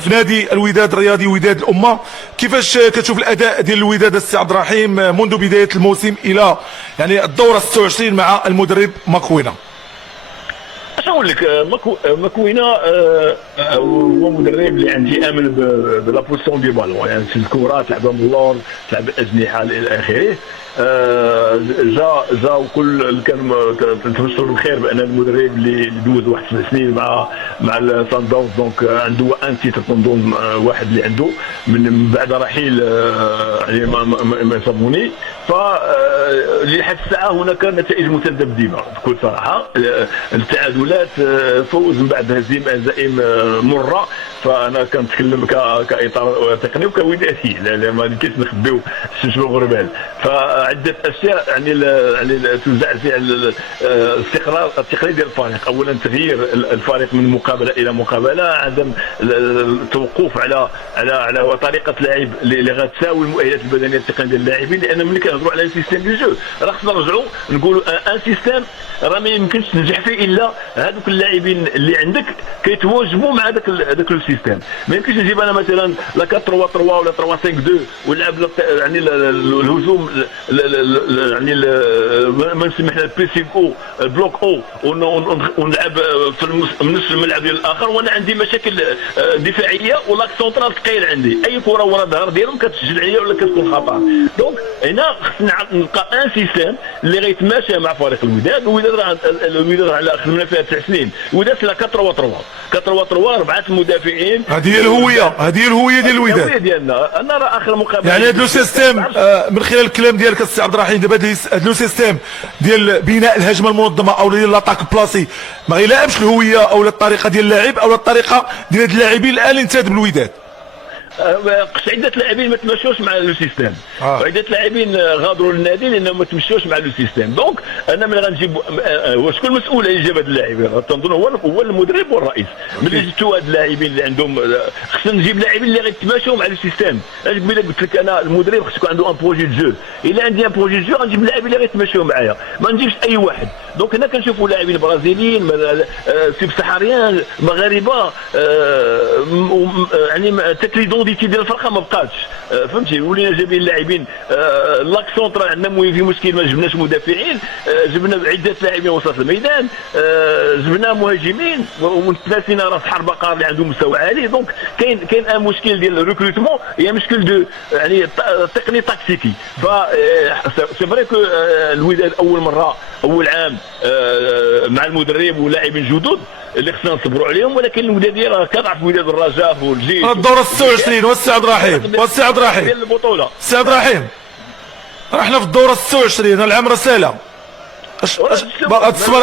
في نادي الوداد الرياضي وداد الامه. كيفاش كتشوف الاداء ديال الوداد السي عبد الرحيم منذ بدايه الموسم الى يعني الدوره 26 مع المدرب ماكوينا؟ اش نقول لك، ماكوينا هو مدرب اللي عندي امن بلا بوسيسيون دي بالون، يعني الكره تلعبها من اللور، تلعب الاجنحه الى اخره. جا وكل كان تبشر بالخير بان المدرب اللي دوز واحد 7 سنين مع السان داونز، دونك عنده ان تيتر تنظن واحد اللي عنده من بعد رحيل يعني ما يصابوني. ف لحد الساعه هناك نتائج متذبذبه بكل صراحه، التعادلات، فوز من بعد هزائم مره. فانا كنتكلم كاطار تقني وكودادي، لا ما كاينش نخبيو الشمس والغربال. فعده اشياء يعني توزع فيها الاستقرار التقني ديال الفريق. اولا تغيير الفريق من مقابله الى مقابله، عدم التوقف على طريقه لعب اللي غتساوي المؤهلات البدنيه التقنيه ديال اللاعبين. لان ملي كنهضروا على سيستم دو جو راه خصنا نرجعوا نقولوا ان سيستم راه ما يمكنش تنجح فيه الا هذوك اللاعبين اللي عندك كيتواجبوا مع داك السيستم. ما يمكنش نجيب انا مثلا لا 4 3 3 ولا 3 5 2 ونلعب يعني الهجوم يعني ما نسمح لها البريسينغ او البلوك او ونلعب في نصف الملعب ديال الاخر وانا عندي مشاكل دفاعيه ولاك سونترال ثقيل عندي. اي كره ورا الظهر ديالهم كتسجل عليا ولا كتكون خطا. دونك هنا خصنا نلقى ان سيستم اللي غيتماشى مع فريق الوداد. الوداد على خدمنا فيها 9 سنين. الوداد فيها 4 3 4 3 4 المدافعين. هذه هي الهويه ديال الوداد. الهويه ديالنا. انا راه اخر مقابله يعني هذا لو سيستيم من خلال الكلام ديالك السي عبد الرحيم، دابا هذا لو سيستيم ديال بناء الهجمه المنظمه او ديال لاطاك بلاصي ما غيلائمش الهويه او الطريقه ديال اللاعب او الطريقه ديال هاد اللاعبين الان اللي انتدبوا الوداد. عده لاعبين ما تمشوش مع لو سيستيم، وعده لاعبين غادروا للنادي لانهم ما تمشوش مع لو سيستيم. دونك انا ملي غنجيب شكون المسؤول على اجابه اللاعبين؟ تنظن هو المدرب والرئيس. ملي جبتوا هاد اللاعبين اللي عندهم خصنا نجيب لاعبين اللي غيتماشوا مع لو سيستيم. قبيله قلت لك انا المدرب خصو يكون عنده ان بروجي دو جو. الا عندي ان بروجي دو جو غنجيب اللاعبين اللي غيتماشوا معايا، ما نجيبش اي واحد. دونك هنا كنشوفوا لاعبين برازيليين، سوب سحاريان، مغاربه، يعني تكليدون ديال الفرقه ما بقاتش. فهمتي، ولينا جايبين لاعبين لاك سونترال عندنا في مشكل، ما جبناش مدافعين، جبنا عده لاعبين وسط الميدان، جبنا مهاجمين ونتناسينا راس حربه قار اللي عندهم مستوى عالي. دونك كاين ان مشكل ديال الريكروتمون، هي مشكل دو يعني تقني تاكتيكي. ف سي فري كو الوداد اول عام مع المدرب ولاعبين جدد اللي خصنا نصبروا عليهم، ولكن الوداديه راه كتعرف وداد الرجاء والجيش الدوره 26 والسي عبد الرحيم ديال البطوله. السي عبد الرحيم راه حنا في الدوره 26 العام رساله.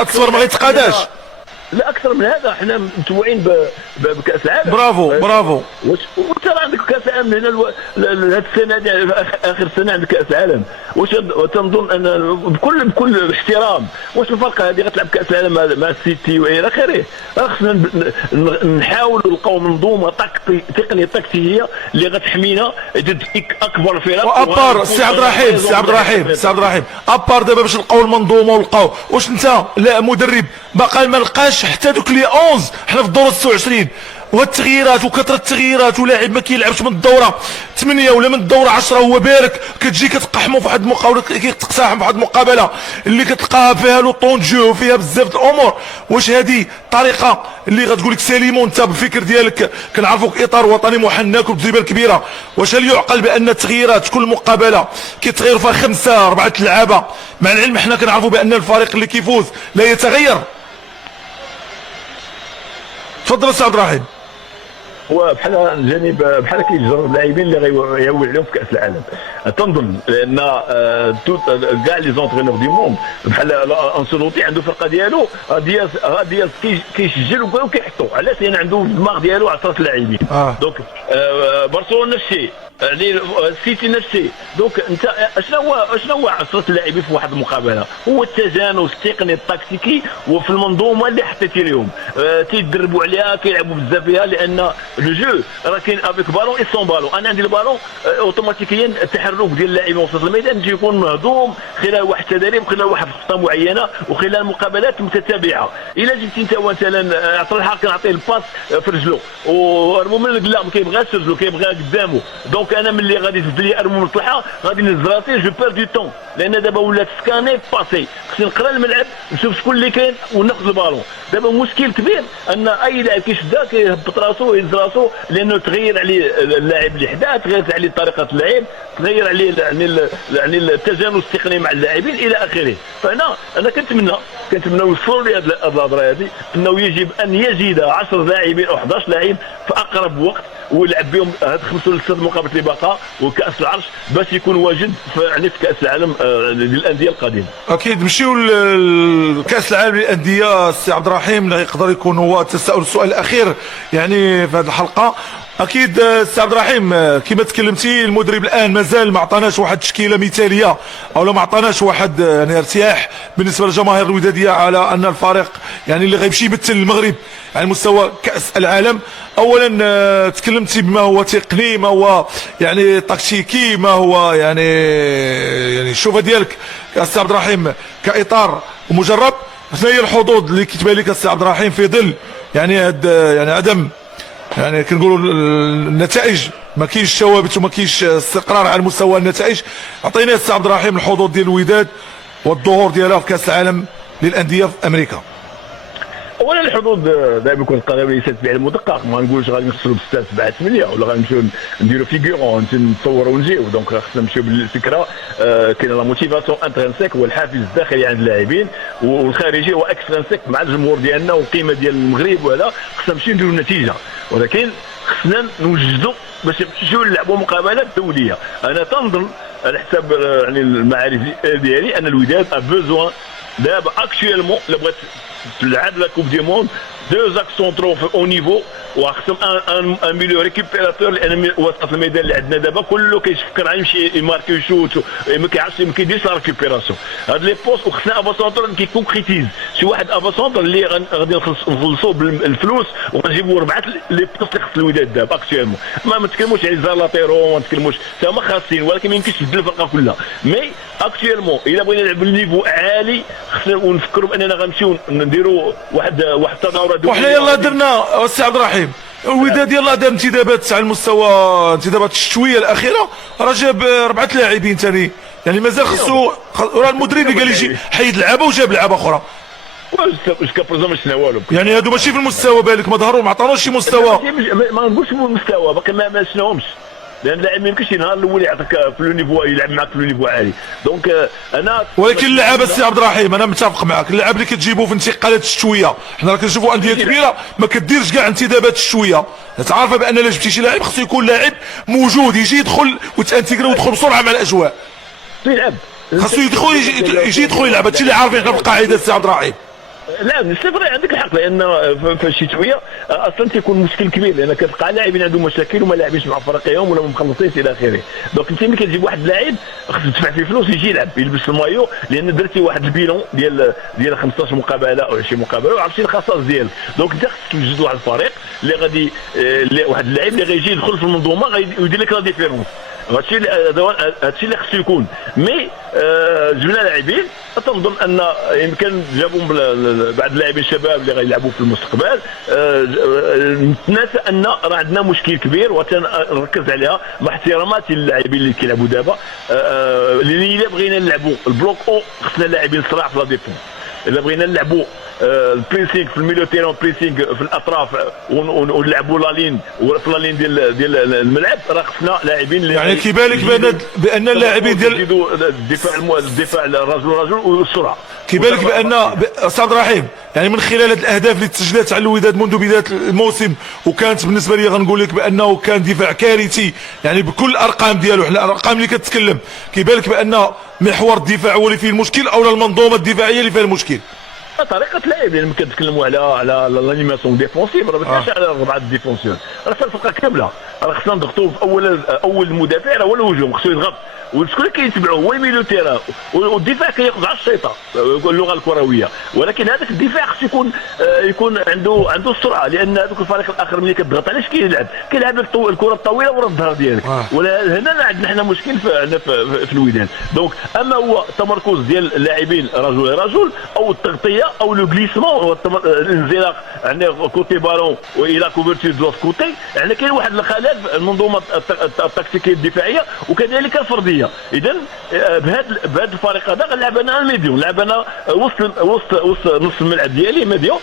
التصوير ما غيتقاداش. لا اكثر من هذا، احنا متوعين بكاس العالم. برافو. وانت راه عندك كاس العالم هنا هذه السنه هذه اخر سنه عندك كاس العالم. واش تنظن ان بكل احترام واش الفرقه هذه غتلعب كاس العالم مع السيتي والى اخره؟ خصنا نحاولوا نلقاو منظومه تقنيه تكتيكيه اللي غتحمينا ضد اكبر فرق. وابار سي عبد الرحيم ابار دابا باش نلقاو المنظومه ونلقاو واش انت لا مدرب باقي ما لقاش حتى دوك لي 11 حنا في الدوره 26 والتغييرات وكثره التغييرات ولاعب ما كيلعبش من الدوره 8 ولا من الدوره 10 هو بارك كتجي كتقحمو في واحد المقابله كتقتحم في واحد المقابله اللي كتلقاها فيها لو طون جو فيها بزاف الامور. واش هذه طريقه اللي غتقول لك سليمون انت بالفكر ديالك كنعرفوك اطار وطني محنك وبتجربه الكبيره؟ واش هل يعقل بان التغييرات كل مقابله كيتغير فيها 5 4 لعابه، مع العلم حنا كنعرفوا بان الفريق اللي كيفوز لا يتغير؟ تفضل السي عبد الرحيم. هو بحال الجانب بحال كيجرب اللاعبين اللي غيولي عليهم في كاس العالم. تنظن لان كاع لي زونترينور دي موند بحال انسولوتي عنده فرقه ديالو، دياز كيسجل وكيحطو. علاش؟ لان عنده الدماغ ديالو 10 لاعبين. دونك برشلونه نفس الشيء، يعني السيتي نفسي. دونك انت شنو هو عصره اللاعبين في واحد المقابله؟ هو التجانس التقني التكتيكي وفي المنظومه اللي حطيتي لهم. تيدربوا عليها، كيلعبوا بزاف فيها، لان لو جو راه كاين افيك بالون اي سون بالون. انا عندي البالون اوتوماتيكيا التحرك ديال اللاعبين وسط الميدان يجي يكون مهضوم خلال واحد التدريب، خلال واحد خطه معينه، وخلال مقابلات متتابعه. الا جبتي انت مثلا عطر الحق كنعطيه الباس في رجلو ورمو من القلا ما كيبغاش رجلو، كيبغيها قدامه. دونك انا ملي غادي تبدا لي ارمو من الصحه غادي نهز راسي جو بير دو طون، لان دابا ولات سكاني باسي. خصني نقرا الملعب نشوف شكون اللي كاين وناخذ البالون. دابا مشكل كبير ان اي لاعب كيشدها كيهبط راسو ويهز راسو، لانه تغير عليه اللاعب اللي حداه، تغيرت عليه طريقه اللعب، تغير عليه يعني التجانس التقني مع اللاعبين الى اخره. فانا كنتمنى يوصلوا لي هذه الهضره هذه، انه يجب ان يجد 10 لاعبين او 11 لاعب في اقرب وقت ويلعب بهم هاد 5 ولا 6 مقابلات اللي باقا وكاس العرش، باش يكون واجد في كاس العالم للانديه القادمه. اكيد نمشيو لكاس العالم للانديه. السي عبد الرحيم يقدر يكون هو السؤال الاخير يعني في هذه الحلقه. اكيد السي عبد الرحيم كما تكلمتي، المدرب الان مازال ما عطاناش واحد التشكيله مثاليه، او ما عطاناش واحد يعني ارتياح بالنسبه للجماهير الوداديه على ان الفريق يعني اللي غيمشي يمثل المغرب على مستوى كاس العالم. اولا تكلمتي بما هو تقني، ما هو يعني تكتيكي، ما هو يعني الشوفه ديالك السي عبد الرحيم كاطار ومجرب. شنو هي الحظوظ اللي كتبان لك السي عبد الرحيم في ظل يعني يعني عدم يعني كنقولوا النتائج، ما كاينش ثوابت وما كاينش استقرار على مستوى النتائج؟ عطينا السي عبد الرحيم الحظوظ ديال الوداد والظهور ديالها في كاس العالم للانديه في امريكا. اولا الحظوظ دائما يكون القضيه ليست بعلم مدقق، ما نقولش غادي نخسروا ب 6 7 8 ولا غنمشيو نديروا فيغورون نتصوروا ونجيو. دونك خصنا نمشيو بالفكره. كاين لا موتيفاسيون انترنسيك، هو الحافز الداخلي عند اللاعبين، والخارجي هو اكسترنسيك مع الجمهور ديالنا والقيمه ديال المغرب. وهذا خصنا نمشيو نديروا النتيجه، ولكن خصنا نوجدوا باش نمشيو نلعبوا مقابلات دوليه. انا تنظن على حساب يعني المعارف ديالي ان الوداد ا بوزوان دابا اكشويلمون لا بغات تلعب لا كوب دي موند 2 زاك سونترو او نيفو، وخصهم ان ميليو ريكيبيراتور، لان وسط الميدان اللي عندنا دابا كله كيفكر على يمشي يماركي يشوت، ما كيعرفش ما كيديرش لا ريكيبيراسيون. هاد لي بوست وخصنا افا سونتر اللي كيكونكريتيز، شي واحد افا سونتر اللي غادي نخلصوا بالفلوس وغنجيبوا 4 لي بوست اللي خص الوداد دابا اكشويلمون. ما نتكلموش على زالاتيرو، ما نتكلموش تا هما خاصين، ولكن ما يمكنش تبدل الفرقه كلها. مي اكشويلمون الا بغينا نلعبوا بالنيفو عالي خصنا ونفكروا باننا غنمشيو نديروا واحد التظاهرات. وحنا يلاه درنا السي عبد الرحيم، الوداد يلاه دار انتدابات على المستوى انتدابات الشتويه الاخيره، راه جاب 4 لاعبين ثاني، يعني مازال خصو راه المدرب اللي قال لي حيد لعابه وجاب لعابه اخرى. جوسكا بريزون ما شفنا والو، يعني هادو ماشي في المستوى، بالك ما ظهروا ما عطانوش شي مستوى. ما نقولش المستوى باقي ما شفناهمش، لان اللاعب ما يمكنش النهار الاول يعطيك في لو نيفو يلعب معك في لو نيفو عالي. دونك انا ولكن اللعابه السي عبد الرحيم انا متفق معك، اللعاب اللي كتجيبو في انتقالات الشتويه، حنا راه كنشوفوا انديه كبيره ما كديرش كاع انتدابات الشتويه، تعرف بان الا جبتي شي لاعب خصو يكون لاعب موجود يجي يدخل وتانتيغري ويدخل بسرعه مع الاجواء، يلعب خصو يدخل يلعب. هادشي اللي عارفين حنا في القاعده السي عبد الرحيم. لا بالصفر عندك الحق، لان في الشتويه اصلا تيكون مشكل كبير، لان كتلقى لاعبين عندهم مشاكل وما لاعبينش مع فريقهم ولا ما مخلصينش الى اخره. دونك انت ملي كتجيب واحد اللاعب خصك تدفع فيه فلوس يجي يلعب يلبس المايو، لان درتي واحد البيلون ديال 15 مقابله او 20 مقابله وعرفتي الخصائص ديالك. دونك انت خصك توجد واحد الفريق اللي غادي واحد اللاعب اللي غيجي يدخل في المنظومه ويدير لك لا ديفيرونس. هادشي اللي خصو يكون. مي جبنا لاعبين تنظن ان يمكن جابوا بعض اللاعبين الشباب اللي غيلعبوا في المستقبل. نتناسى ان راه عندنا مشكل كبير وتنركز عليها مع احتراماتي للاعبين اللي كيلعبوا دابا. الا بغينا نلعبوا البلوك او خصنا لاعبين صراع في لا ديفونس. الا بغينا نلعبوا البريسينغ في الميليو تيرون بريسينغ في الاطراف ونلعبوا لا لين في لا لين ديال الملعب، راه خصنا لاعبين اللي يعني كيبان لك بان اللاعبين ديال الدفاع رجل والسرعه. كيبان لك بان استاذ عبد الرحيم يعني من خلال هذه الاهداف اللي تسجلت على الوداد منذ بدايه الموسم، وكانت بالنسبه لي غنقول لك بانه كان دفاع كارثي يعني بكل الارقام ديالو، حنا الارقام اللي كتتكلم كيبان لك بان محور الدفاع هو اللي فيه المشكل او المنظومه الدفاعيه اللي فيها المشكل. طريقه لعب، يعني كنتكلموا على لانيماسيون ديفونسيف، راه ما كاينش على 4 ديفونسيون، راه الفرقه كامله راه خصنا نضغطوا في اول المدافع راه هو الهجوم، خصو يضغط، وشكون اللي كيتبعوه هو الميليو تيران، والدفاع كياخذ على الشيطه اللغه الكرويه، ولكن هذاك الدفاع خصو يكون عنده السرعه، لان هذوك الفريق الاخر ملي كتضغط علاش كيلعب لك الكره الطويله ورا الظهر ديالك. ولا هنا عندنا حنا مشكل في الوداد. دونك اما هو التمركز ديال اللاعبين رجل رجل، او التغطيه او لو غليسمون، الانزلاق عندنا كوتي بالون والى كوفرتور دو كوتي، يعني كاين واحد الخلل في المنظومه التكتيكيه الدفاعيه وكذلك الفرديه. اذا بهذا الفريق هذا غنلعب انا الميديون، نلعب انا وسط نص الملعب ديالي ميديون،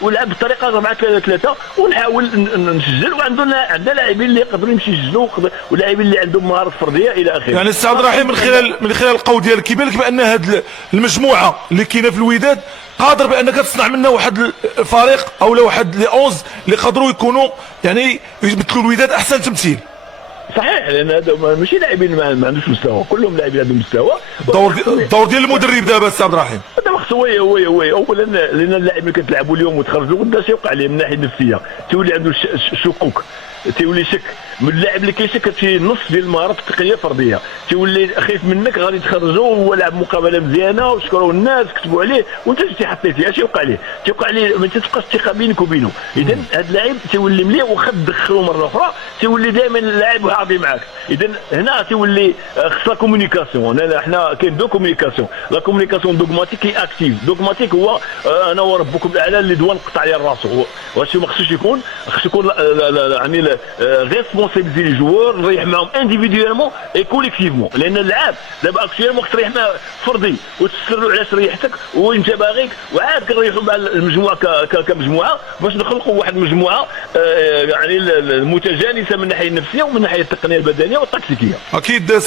ونلعب بطريقه 4-3-3 ونحاول نسجل، وعندنا لاعبين اللي يقدروا يمشي يسجلوا، ولاعبين اللي عندهم مهارات فرديه الى اخره. يعني السي عبد الرحيم من خلال القول ديالك كيبان لك بان هذه المجموعه اللي كاينه في الوداد قادر بانك تصنع منها واحد الفريق او واحد لي 11 اللي قدروا يكونوا يعني يمثلوا الوداد احسن تمثيل. صحيح، لان هذا ماشي لاعبين ما عندوش مستوى، كلهم لاعبين عندهم مستوى. الدور ديال المدرب دابا السي عبد الرحيم هذا خصو هو اولا، لان اللاعب اللي كتلعبوا اليوم وتخرجوا قداش يوقع عليه من الناحيه النفسيه، تولي عنده شكوك، تولي شك من اللاعب اللي كيشك في نص ديال المهارات التقنيه الفرديه، تولي خايف منك غادي تخرجوا وهو لعب مقابله مزيانه وشكروا الناس كتبوا عليه وانت جيتي حطيتيه، اش يوقع عليه؟ تيوقع عليه ما تبقاش الثقه بينك وبينه. اذا هذا اللاعب تيولي مليح، واخا تدخلوا مره اخرى تيولي دائما اللاعب هاضي معاك. اذا هنا تيولي خص لا كومونيكاسيون، حنا كاين دو كومونيكاسيون، لا كومونيكاسيون دوغماتيك اي اكتيف. دوغماتيك هو انا وربكم الاعلى اللي دوان نقطع عليه راسو، واش ما خصوش يكون، خص يكون يعني ريسبونسابيلتي لي جوور، نريح معاهم انديفيديوالمون اي كوليكتيفمون، لان اللعاب دابا اكشوالمون خص تريح معاه فردي وتسر له علاش ريحتك وانت باغيك، وعاد كنريحوا مع المجموعه كمجموعه باش نخلقوا واحد المجموعه يعني المتجانسه من الناحيه النفسيه ومن الناحيه التقنيه البدنيه والتكتيكيه. اكيد.